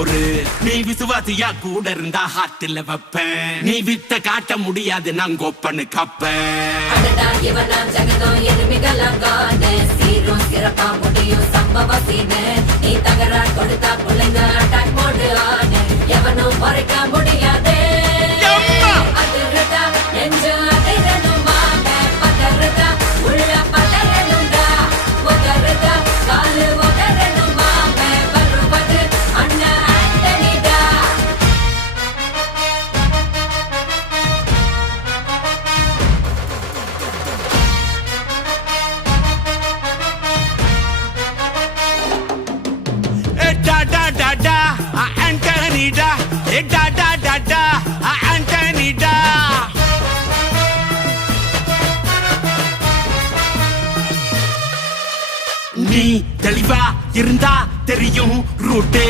பொறு. நீ விசுவாசியா கூட இருந்தா ஹார்ட்ல வைப்பேன். நீ வித்த காட்ட முடியாது நான் கோப்பனு கப்பேன். சீரும் சிறப்பா முடியும் சம்பவ சீனு. நீ தகராறு கொடுத்தா பிள்ளைங்க அட்டாக் மோடு ஆனு. எவனும் மறைக்க முடியாது. அதிர்றதா நெஞ்சு அதிரணுமாங்க. பதறதா உள்ள பதறணுண்டா. உதறதா காலு உதறணுமாங்க. வருவது அண்ணன் ஆண்டனிடா. Antonida, da da da da, Antonida. நீ தெளிவா இருந்தா தெரியும் ரூட்டே.